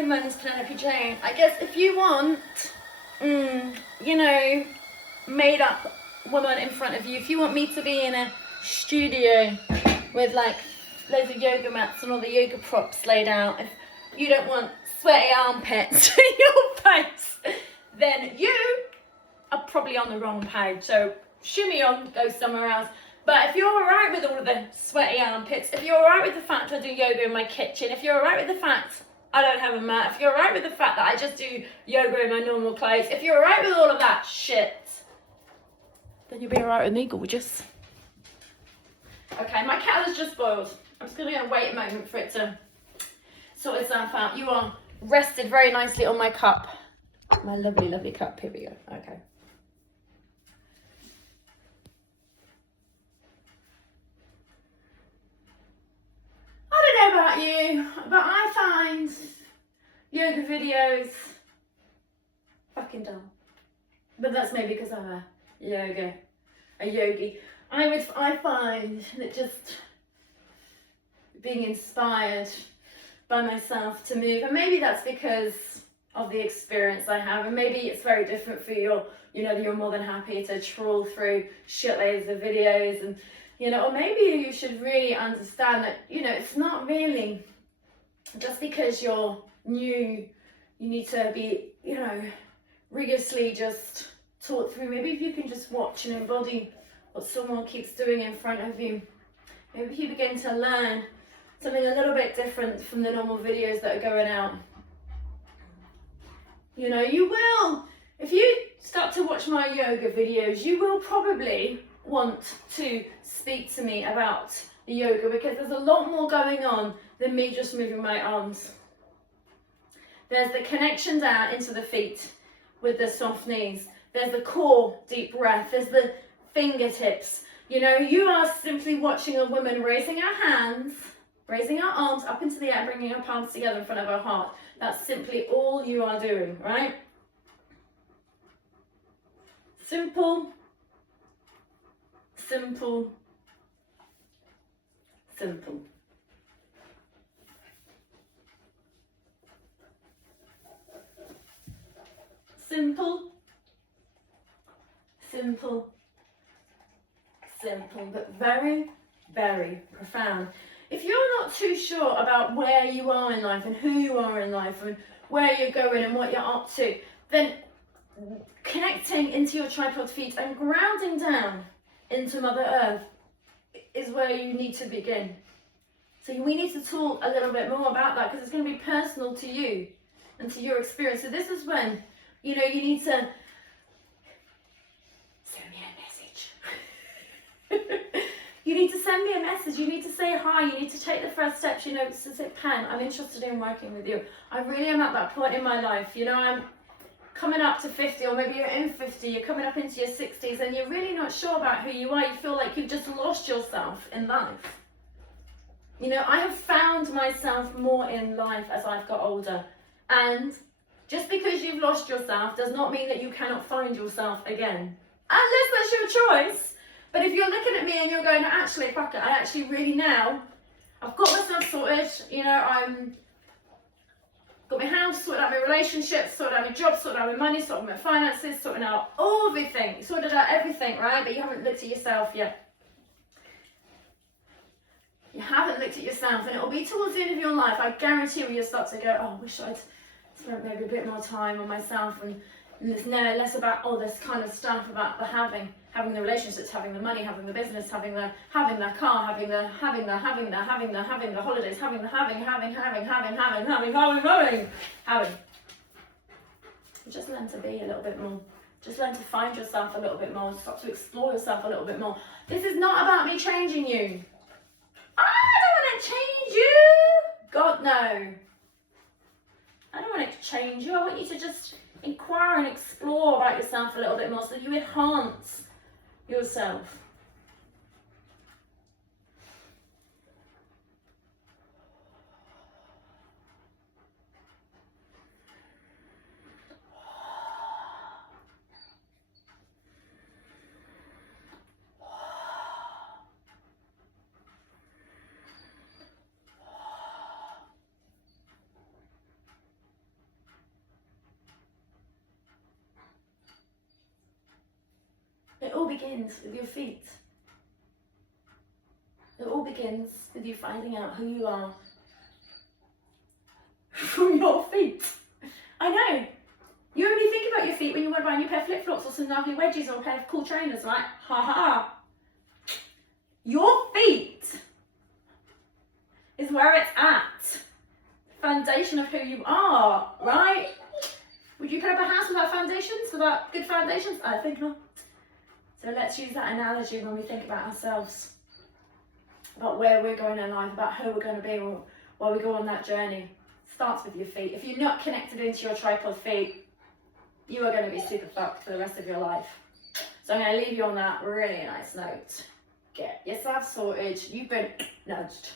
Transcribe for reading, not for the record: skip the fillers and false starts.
Hi, my name's Penelope Jane. I guess if you want, you know, made up woman in front of you, if you want me to be in a studio with like loads of yoga mats and all the yoga props laid out, if you don't want sweaty armpits in your face, then you are probably on the wrong page. So shimmy on, go somewhere else. But if you're alright with all of the sweaty armpits, if you're alright with the fact I do yoga in my kitchen, if you're alright with the fact I don't have a mat, if you're alright with the fact that I just do yoga in my normal clothes, if you're alright with all of that shit, then you'll be alright with me, gorgeous. Okay, my kettle is just boiled. I'm just going to wait a moment for it to sort itself out. You are rested very nicely on my cup. My lovely, lovely cup. Here we go. Okay. I don't know about you, but I find yoga videos fucking dull. But that's maybe because I'm a yogi. I find that just being inspired by myself to move, and maybe that's because of the experience I have, and maybe it's very different for you. You're more than happy to trawl through shitloads of videos, and or maybe you should really understand that it's not really just because you're new you need to be rigorously just taught through. Maybe if you can just watch and embody what someone keeps doing in front of you, maybe you begin to learn something a little bit different from the normal videos that are going out. You will, if you start to watch my yoga videos, you will probably want to speak to me about the yoga, because there's a lot more going on than me just moving my arms. There's the connection down into the feet with the soft knees. There's the core deep breath. There's the fingertips. You are simply watching a woman raising her hands, raising her arms up into the air, bringing her palms together in front of her heart. That's simply all you are doing, right? Simple, simple, simple. Simple, simple, simple, but very, very profound. If you're not too sure about where you are in life and who you are in life and where you're going and what you're up to, then connecting into your tripod feet and grounding down into Mother Earth is where you need to begin. So we need to talk a little bit more about that, because it's going to be personal to you and to your experience. So this is when you need to send me a message. You need to send me a message. You need to say hi. You need to take the first steps. To say, Pen, I'm interested in working with you. I really am at that point in my life. I'm coming up to 50, or maybe you're in 50, you're coming up into your 60s, and you're really not sure about who you are. You feel like you've just lost yourself in life. I have found myself more in life as I've got older. And just because you've lost yourself does not mean that you cannot find yourself again. Unless that's your choice. But if you're looking at me and you're going, actually, fuck it, I actually really now, I've got myself sorted, I'm got my house, sorted out my relationships, sorted out my job, sorted out my money, sorted out my finances, sorted out everything, sorted out everything, right? But you haven't looked at yourself yet. You haven't looked at yourself, and it'll be towards the end of your life, I guarantee you'll start to go, I wish I'd spent maybe a bit more time on myself, and there's less about all this kind of stuff about the having the relationships, having the money, having the business, having the car, having the holidays, having Just learn to be a little bit more. Just learn to find yourself a little bit more. Start to explore yourself a little bit more. This is not about me changing you. I don't want to change you. God, no. I don't want to change you. I want you to just inquire and explore about yourself a little bit more, so you enhance yourself. It all begins with your feet. It all begins with you finding out who you are from your feet. I know. You only think about your feet when you want to buy a new pair of flip-flops or some lovely wedges or a pair of cool trainers, right? Ha ha ha. Your feet is where it's at. Foundation of who you are, right? Would you put up a house without foundations, without good foundations? I think not. So let's use that analogy when we think about ourselves, about where we're going in life, about who we're going to be while we go on that journey. It starts with your feet. If you're not connected into your tripod feet, you are going to be super fucked for the rest of your life. So I'm going to leave you on that really nice note. Get yourself sorted. You've been nudged.